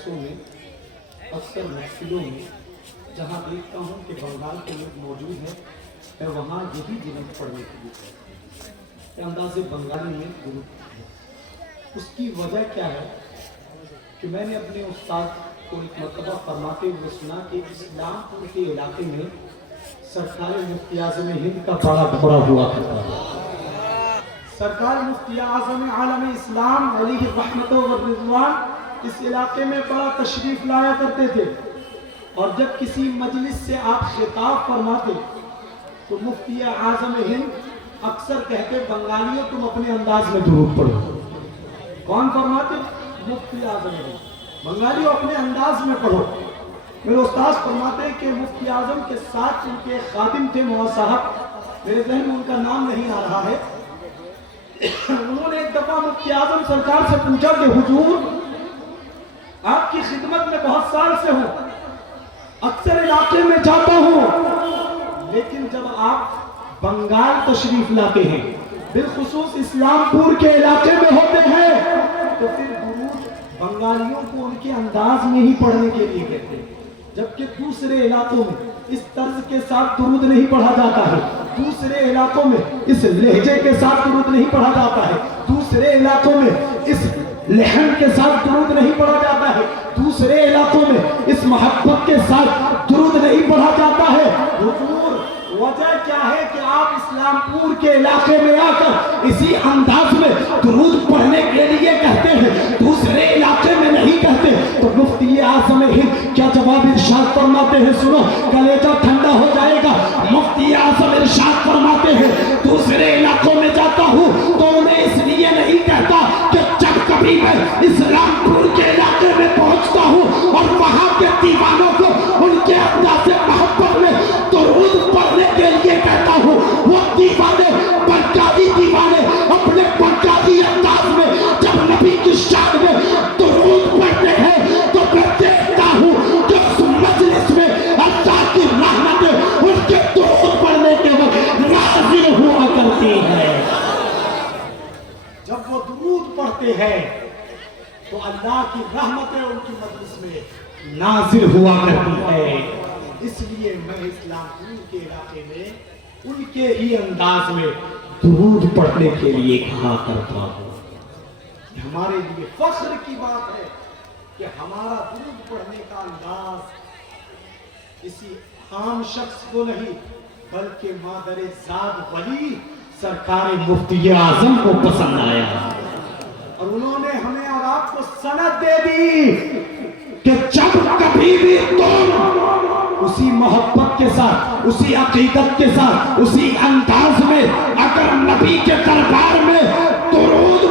جلسوں میں، اکثر محفلوں میں جہاں دیکھتا ہوں کہ بنگال کے لوگ موجود ہیں، میں وہاں یہی درود پڑھنے کے لیے کہتا ہوں کہ انداز بنگالی میں درود پڑھیں۔ اس کی وجہ کیا ہے کہ میں نے اپنے استاد کو ایک مرتبہ فرماتے ہوئے سنا کہ اسلام پور کے علاقے میں سرکار مفتی اعظم ہند کا بڑا دورہ ہوا کرتا ہے۔ سرکار مفتی اعظم عالم اسلام علیہ رحمت و رضوان اس علاقے میں بڑا تشریف لایا کرتے تھے، اور جب کسی مجلس سے آپ خطاب فرماتے تو مفتی اعظم ہند اکثر کہتے بنگالیوں تم اپنے انداز میں درود پڑھو۔ کون فرماتے؟ مفتی اعظم ہند۔ بنگالیوں اپنے انداز میں پڑھو۔ میرے استاذ فرماتے ہیں کہ مفتی اعظم کے ساتھ ان کے خادم تھے مولانا صاحب، میرے ذہن میں ان کا نام نہیں آ رہا ہے۔ انہوں نے ایک دفعہ مفتی اعظم سرکار سے پوچھا کہ حضور آپ کی خدمت میں بہت سال سے ہوں، اکثر علاقے میں جاتا ہوں، لیکن جب آپ بنگال تشریف لاتے ہیں، بالخصوص اسلام پور کے علاقے میں ہوتے ہیں، تو پھر درود بنگالیوں کو ان کے انداز میں ہی پڑھنے کے لیے کہتے ہیں، جبکہ دوسرے علاقوں میں اس طرز کے ساتھ درود نہیں پڑھا جاتا ہے، دوسرے علاقوں میں اس لہجے کے ساتھ درود نہیں پڑھا جاتا ہے، دوسرے علاقوں میں اس لحن کے ساتھ درود نہیں پڑھا جاتا ہے، دوسرے علاقوں میں اس محبت کے ساتھ درود نہیں پڑھا جاتا ہے۔ حضور وجہ کیا ہے کہ آپ اسلام پور کے علاقے میں آ کر اسی انداز میں درود پڑھنے کے لیے کہتے ہیں، دوسرے علاقے میں نہیں کہتے؟ تو مفتی اعظم ہند کیا جواب ارشاد فرماتے ہیں، سنو کلیجہ ٹھنڈا ہو جائے گا۔ مفتی اعظم ارشاد فرماتے ہیں دوسرے علاقوں میں جاتا ہوں تو انہیں اس لیے نہیں کہتا کہ جب کبھی میں اسلام پور کے علاقے میں پہنچتا ہوں اور وہاں کے دیوانوں کو ان کے انداز محبت میں درود پڑھنے کے لیے کہتا ہوں، وہ دیوانے بنگالی دیوانے اپنے بنگالی انداز میں جب نبی کی شان میں درود پڑھتے ہیں تو میں دیکھتا ہوں کہ اس مجلس میں اللہ کی رحمت ان کے درود پڑھنے کے وقت نازل ہوا کرتی ہے۔ جب وہ درود پڑھتے ہیں تو اللہ کی رحمتیں ان کی مجلس میں نازل ہوا کرتی ہے۔ اس لیے میں اسلام پور کے علاقے میں ان کے ہی انداز میں درود پڑھنے کے لیے کہا کرتا ہوں۔ ہمارے لیے فخر کی بات ہے کہ ہمارا درود پڑھنے کا انداز کسی عام شخص کو نہیں بلکہ مادر ذات ولی سرکار مفتی اعظم کو پسند آیا، اور انہوں نے ہمیں اور آپ کو سند دے دی کہ جب کبھی بھی تم اسی محبت کے ساتھ، اسی عقیدت کے ساتھ، اسی انداز میں اگر نبی کے دربار میں درود